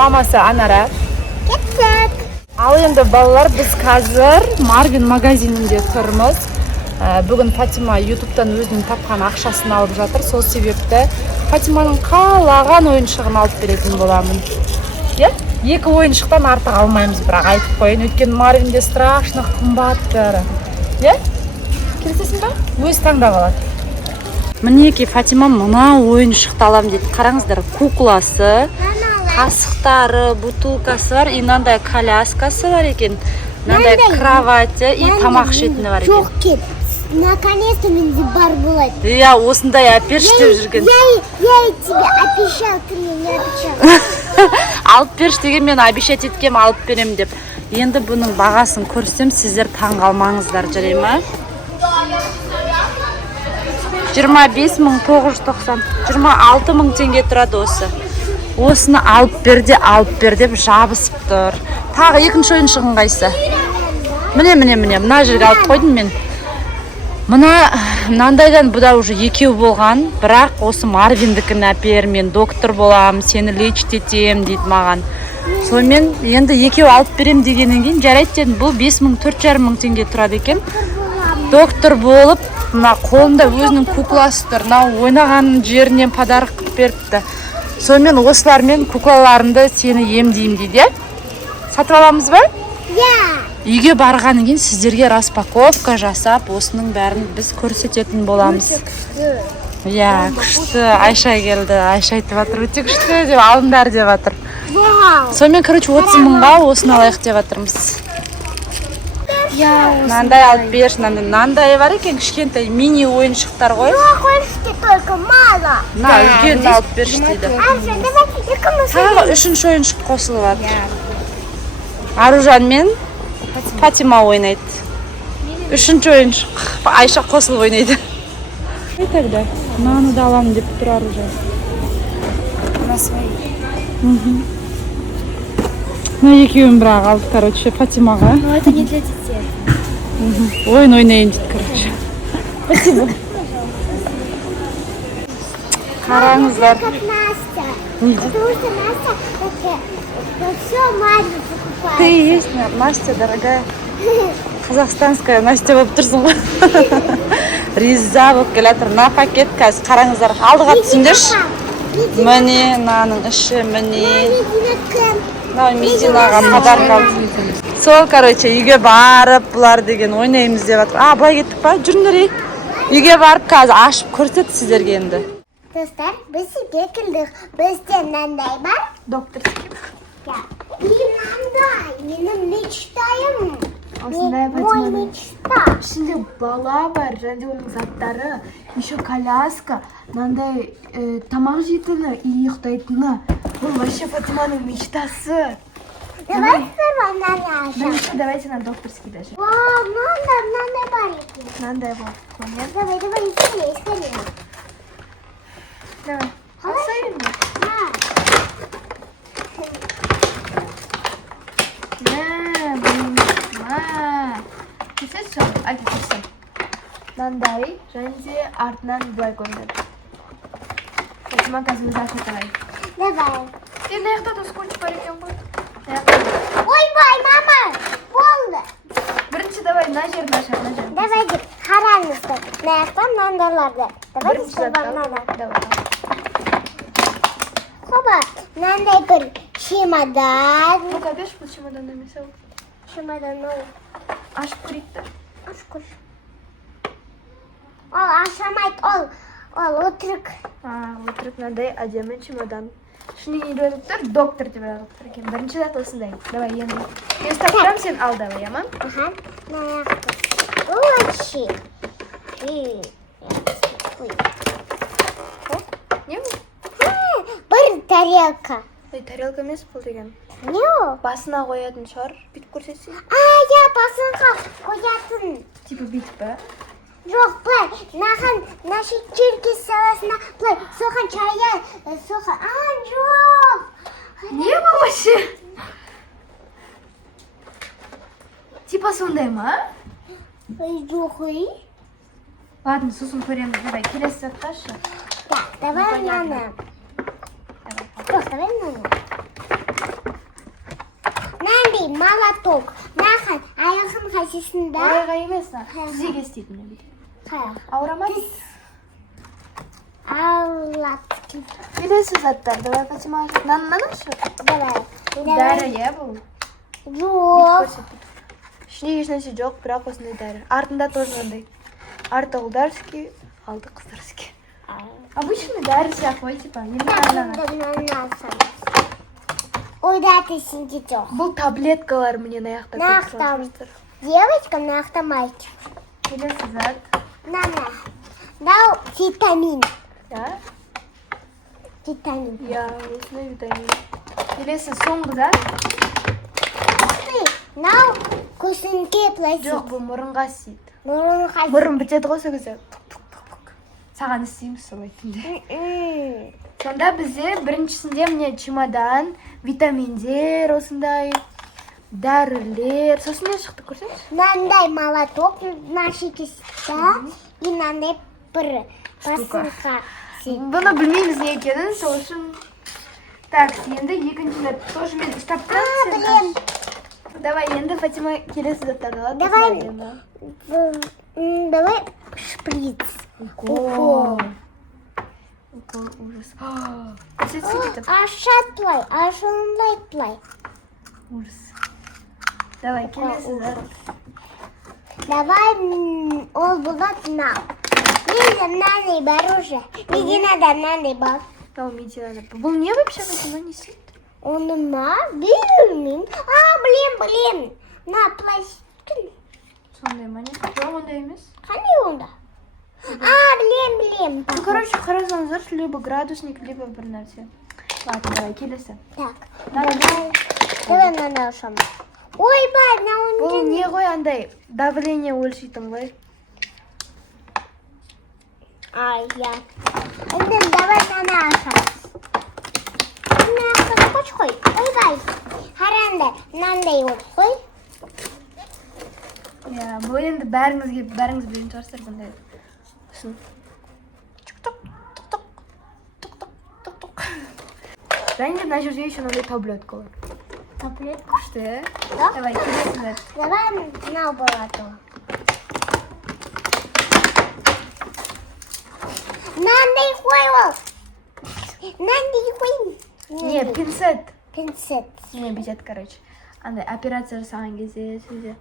мамасы Анара. Кеттік. Ал енді балалар, біз қазір Марвин магазинінде тұрмыз. Бүгін Фатима ютубтан өзінің тапқан ақшасын алып жатыр. Сол себепті Фатиманың қалаған ойыншығын алып беретін боламын. Екі ойыншықтан артық алмаймыз, бірақ айтып қойын. Өйткені Марвинде страшно қымбат бәрі. Келісесің ба? Өз таңдап алады. Мінеки Фатима мына ойыншықты алам дейді. Қараңыздар, кукласы, қасықтары, бутылкасы бар, и мынандай коляскасы бар екен. Мынандай кровати и тамақ ішетіні бар екен. Жоқ кет. Наконец-то менде бар болады. Иә, осындай әперші деп жүрген. Я тебе обещал, ты мне не обещал. Алып берші деген, мен обещать еткем, алып берем деп. Енді бұның бағасын көрсем, сіздер таңғалмаңыздар, жарай ма? 25.990, 26.000 теңге тұрады осы. Осыны алып бер деп жабысып тұр. Тағы екінші ойыншығың қайсы? Міне, мына жерге алып қойдым мен. Мынандайдан бұда уже екеу болған, бірақ осы Марвиндікін әпер, мен доктор болам, сені лечить етем дейді маған. Сонымен енді екеу алып берем дегеннен кейін жарайды дедім. Бұл 4,5 теңге тұрады екен. Доктор болып, мына қолында өзінің кукласы тұр. Ойнаған жерінен подарок беріпті. Сонымен осылармен куклаларымды сені емдеймін дейді. Сатып аламыз ба? Үйге барғаннан кейін сіздерге распаковка жасап, осының бәрін біз көрсететін боламыз. Иә, күшті. Айша келді. Айша айтып жатыр, өте күшті деп, алыңдар деп жатыр. Сонымен, 30.000-ға осыны алайық деп жатырмыз. Мынандай алып берші, мынандай бар екен, кішкентай мини ойыншықтар ғой. Ойыншықты только мало. Үлкен алып берші дейді. Тағы үшінші ойыншық қосылып жатыр. Аружан мен Фатима ойнайды. Үшінші ойыншық Айша қосылып ойнайды. Тогда наны да аламын деп тұр Аружан. На свои. Екеуін бірақ алды, короче, Фатимаға. Но это не для детей. Ойын ойнайын дейді, короче. Спасибо. Қараңыздар. Как Настя. Не Потому что Настя все Марвин покупает. Ты и есть, Настя, дорогая. Қазақстанская Настя болып тұрсың ғой. Риза болып келатыр. На пакет қазір қараңыздар. Алдыға түсіндерші. Міне, наның іші, міне. Мединаға подарок алды. Сол, короче, үйге барып, бұлар деген ойнаймыз деп жатыр. Былай кеттік па? Жүріңдер. Үйге барып, қазір ашып көрсет сіздерге енді. Достар, біз үйге келдік. Бізде мынандай бар. Докторский. И мынандай. Менің мечтайым. Мой мечта. Şimdi бала бар, және оның заттары, еще коляска, мынандай тамақ жейтіні и ұйықтайтыны. Бұл вообще Фатиманың мечтасы. Давай сперва мынаны Бірінші, давайте на докторский даже. Вау, мынандай бар екен. Мынандай бол. Понятно? Давай, искали. Давай. Алсайын ба? Кесесің, әлде көрсен. Мынандай, және де артынан бұлай көрінеді. Фатима қазір ашып алайын. Давай. Енді аяқта да скотч бар екен ғой. Ойбай, мама, болды. Бірінші давай мына жерін ашар, мына жерін. Давай деп, қараңыздар. Мынаяқтан мынандайларды. Давай Бірінші сперва заттан. мынаны. Давай. Хоба, мынандай бір чемодан. Ну-ка, беш бұл чемодан емес ау. Чемодан ол. Ашып көрейік та. Ашып көр. Ол ашамайды, ол өтірік. Өтірік мынандай әдемі чемодан. Ішіне не деп тұр? Доктор деп жазып тұр екен. Бірінші зат осындай. Давай, енді. Мен ұстап тұрам, сен ал давай, ама? Ага, мынаяқты. Лучше. Не бұл? Бір тарелка. Тарелка емес бұл деген. Не ол? Басына қоятын шығар. Бүйтіп көрсетсең. Я басынға қоятын. Типа бүйтіп па? Жоқ, бұлай, наша черке саласына, бұлай, соған чая, соған, жоқ. Не бұл вообще? Типа сондай ма? Жоқ, Ладно, сосын көреміз. Давай, келесі затқа шы. Так, давай мынаны. Жоқ, давай мынаны. мынандай молоток. Нахын аяғын қайсысында? Орайға емес, тізеге істейді міне бүйтіп. Ауыра ма дейді? Ауырлатты. Келесі заттар. Давай, Фатима. Нанашы? Давай. Дәрі, иә бұл? Жоқ. Ішінде ешнәрсе жоқ, бірақ осындай дәрі. Артында тоже мынандай. Арты ұлдарский, алды қыздарский. Обычный дәрі сияқты ғой, типа. Ойда сенде жоқ. Бұл таблеткалар мне наяқта Наяқта девочка, наяқта мальчик. Келесі зат. Нана. Дау витамин. Да? Витамин. Я, осындай витамин. Келесі соңғы зат. Нау көсінге пластик. Жоқ, бұл мұрынға істейді. Мұрынға. Мұрын бітеді ғой сол кезде. Саған істейміз солай түнде. Сонда бізде біріншісінде міне чемодан, витаминдер, осындай дәрілер. Сосын не шықты көрсеңіз? Мынандай молоток наши киста и мынандай бір басынқа. Бұны білмейміз не екенін, сол үшін. Так, енді екіншілер тоже мен ұстап тұрады. Білем. Давай, енді Фатима келесі заттарды алады. Давай шприц. Укол. Укол ужас. Көрсетші кетіп. Ашатлай, ашынлайтлай. Ужас. Давай, келесі зат. Давай ол болады мынау. Менде мынандай бар уже. Мединада мынандай бар. Бұл не вообще Фатима не істейді? Оны ма? Білмеймін. Білем. На пластик. Сондай ма не? Жоқ, ондай емес. Қане онда? Білем. Ну, короче, қарасаңыздар, либо градусник, либо бір нәрсе. Ладно, давай, келесі. Так, давай мынаны ашамыз. Ойбай, Бұл не ғой андай давление өлшейтін ғой? Я. Енді давай мынаны ашамыз. Мынаны қош қой. Ойбай. Қараңдар, мынандай от қой. Бұл енді бәріңіз білетін шығарсыздар бұндай. Сосын. Тук-тук. Және де мына жерде еще мынандай таблетка бар. Таблетка? Күшті. Давай, келесі зат. Давай мынау болады. Мынандай қой ол. Мынандай қой. Не, пинцет. Пинцет. Не, бүйтеді, короче. Андай операция жасаған кезде сөйде.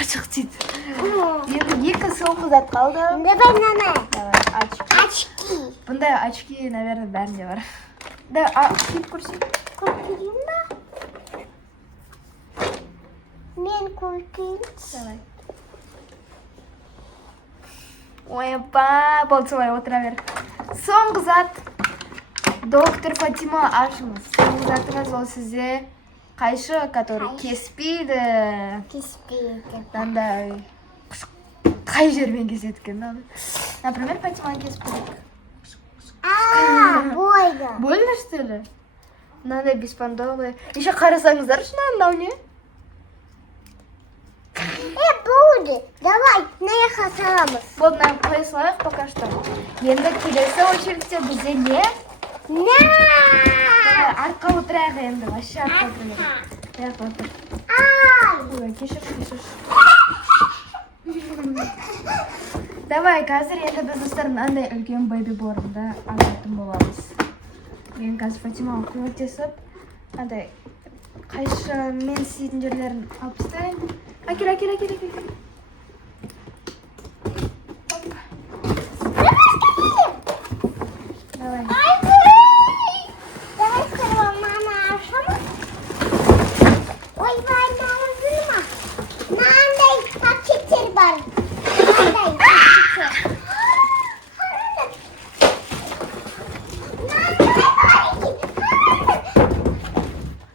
Қычық дейді. Енді екі соңғы зат қалды. Давай мынаны. Давай, Очки. Бұндай очки, наверное, бәрінде бар. Да, киіп көрсейді. Көркейін ба? Мен көркейін. Давай. Ойпа, болды солай отыра бер. Соңғы зат. Доктор Фатима, ашыңыз. Соңғы затыңыз ол сізде қайшы, который кеспейді. Кеспейді. Мынандай қай жермен кеседі екен? Например, Фатиманы кесіп көрейік. Больно. Больно, что ли? Мынандай беспонтовый. Еще қарасаңыздар мынау не? Болды. Давай, мына саламыз. Болды, мына қоя салайық пока что. Енді келесі очередте бізде не? Давай, артқа отырайық енді. Вообще артқа отырайық. Аяқ отыр. Ой, кешір. Давай, қазір енді біз достар мынандай үлкен бэби-борнды алатын боламыз. Мен қазір Фатимаға көмектесіп, мынандай қайшы мен істейтін жерлерін алып тастайын. Әкел. Давай. Давай скорее мама ашамыз. Ойбай, мама зылма. Мынандай пакеттер бар. Мынандай пакеттер.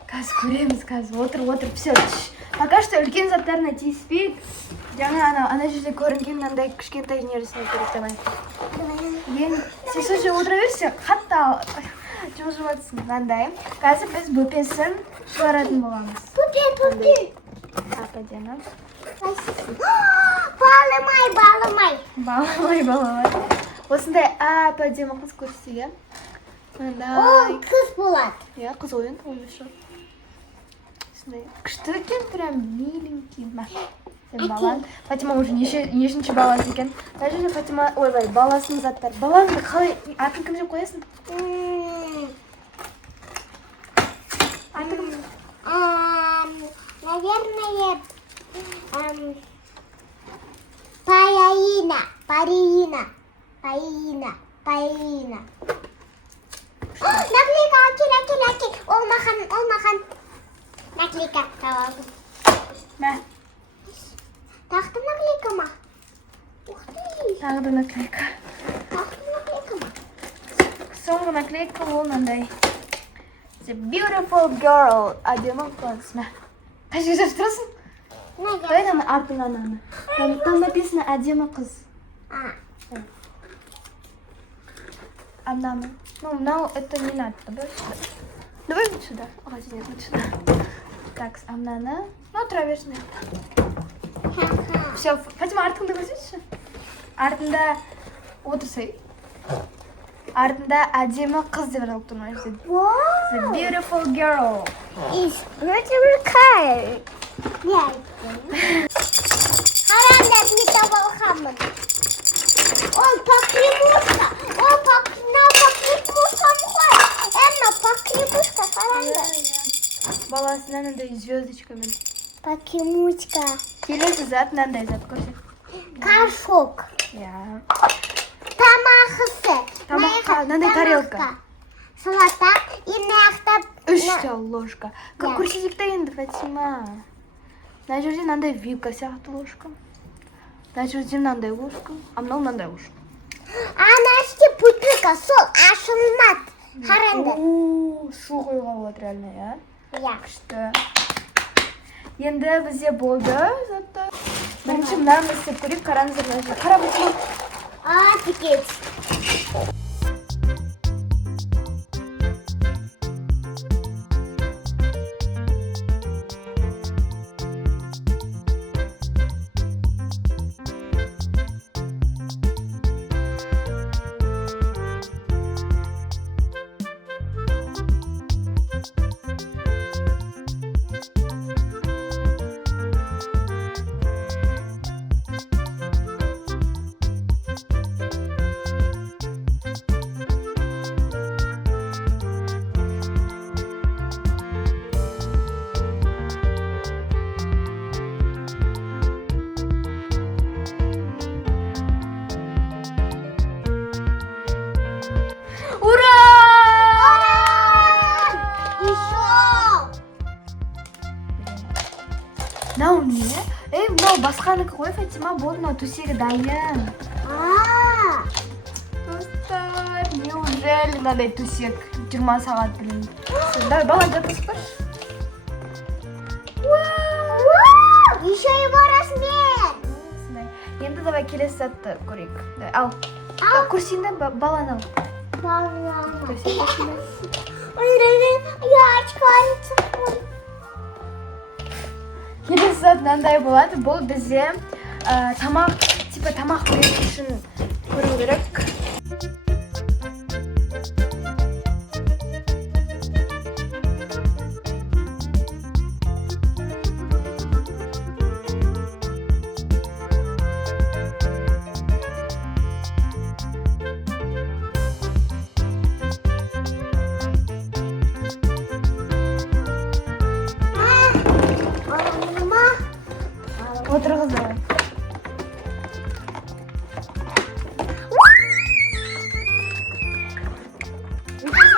Қазір көреміз, отыр, все. Пока что үлкен заттарына тиіспейік. Жаңа ана жерде көрінген мынандай кішкентай нересіне керек, давай. Сен сол жерге отыра берсең, қатты жылжып жатырсың, мынандай. Қазір біз бөпесін шығаратын боламыз. Бөпе. Ападена. Балымай. Баламай. Осындай ападема қыз көрсетейік. Ол қыз болады. Иә, қыз ойын, ойыншы. Сондай күшті екен, прям миленький. Сен балаң. Фатима уже нешінші баласы екен. Даже Фатима, ойбай, баласының заттары. Балаңды қалай атын кім деп қоясың? Аты кім? Наверное, Паина. Наклейка, әкел. Ол маған. Наклейка, тауалдым. Мә, Тақты наклейка ма? Ух ты! тағы да наклейка. Тақты наклейка ма? Соңғы наклейка ол мынандай. The beautiful girl. Әдемі қыз. Мә, қай жерде жазып тұрасың? Қой ана артыңнан ана. Там написано әдемі қыз. А мынаны? Ну, мынау это не надо. Давай вот сюда. Ага, нет, вот сюда. Так, а мынаны? Ну, тұра берсін. Все, Фатима, артыңды көрсетші. Артында отырсай. Артында әдемі қыз деп жазылып тұр. The beautiful girl. Is beautiful girl. Не айтты. Қараңдар, не таба алғанмын. Ол покрепушка. Эмма, покрепушка, қараңдар. Баласынан андай звездочкамен. Покемучка. Келесі зат мынандай зат көрсет. Кашок. Иә. Тамақысы. Тамаққа, мынандай тарелка. Салата и маяқтап. 3 ложка. Көрсетейік та енді, Фатима. Мына жерде мынандай вилка сияқты ложка. Мына жерде мынандай ложка. А мынау мынандай ложка. Ана іште бутылка, сол ашылмады. Қараңдар. Су қоюға болады реально, иә? Иә. Күшті. Енді бізде болды заттар. Бірінші мынаны істеп көрейік, қараңыздар мына жерде. Қарап отырсың. Тикет. Мынау не? Мынау басқаныкі ғой, Фатима, болды, мынау төсегі дайын. Достар, неужели мынандай төсек 20 сағат білін? Давай, бала жатырсып баршы. Еще его размер. Енді давай келесі затты көрейік. Ал, көрсейін да баланы ал. Келесі зат мынандай болады. Бұл бізде тамақ, типа тамақ беру үшін көру керек. Отырғыз давай.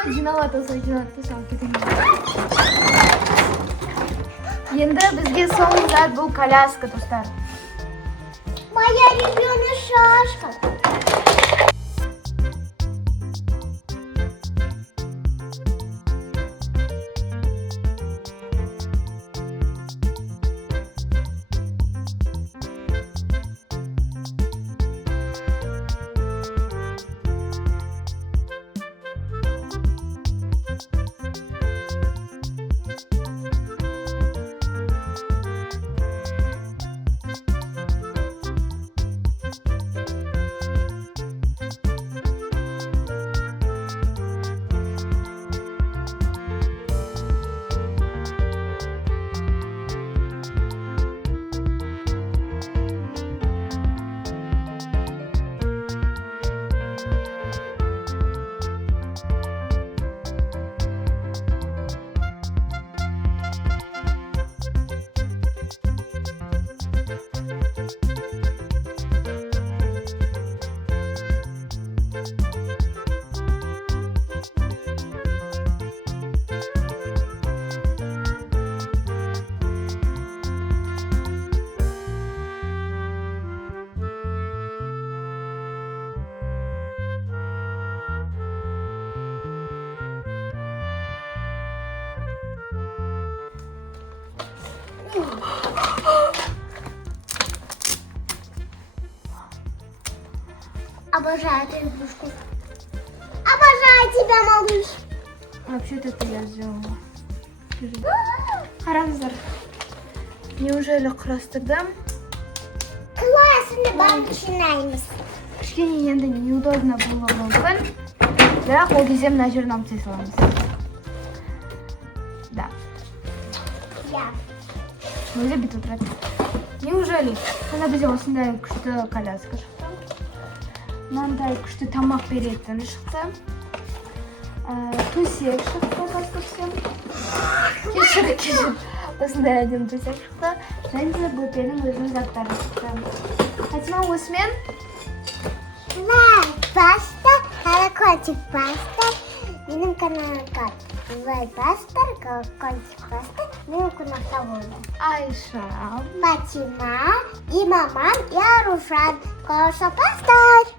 Жиналады, Енді бізге соңғы зат бұл коляска, достар. Моя ребенок шашка. Обожаю эту игрушку. Обожаю тебя, малыш. Вообще-то это я сделала. Қараңыздар. Неужели құрастырдым? Классно, начинаем. Кішкене енді неудобно болуы мүмкін. Бірақ ол кезде мына жерін алып тастай саламыз. Да. Я. Өзі бүйтіп тұрады. Неужели? Мына бізде осындай күшті коляска шықты. Мынандай күшті тамақ беретін шықты. Төсек шықты басқасы. Кешір. Осындай әдемі төсек шықты. Және де бөпенің өзінің заттары шықты. Фатима, осымен Лайк, паста, колокольчик, паста. Менің каналым как? Лайк, паста, колокольчик, паста. Менің қонақта болды. Айша. Фатима, и мамам, и Арушан. Коша, поставь.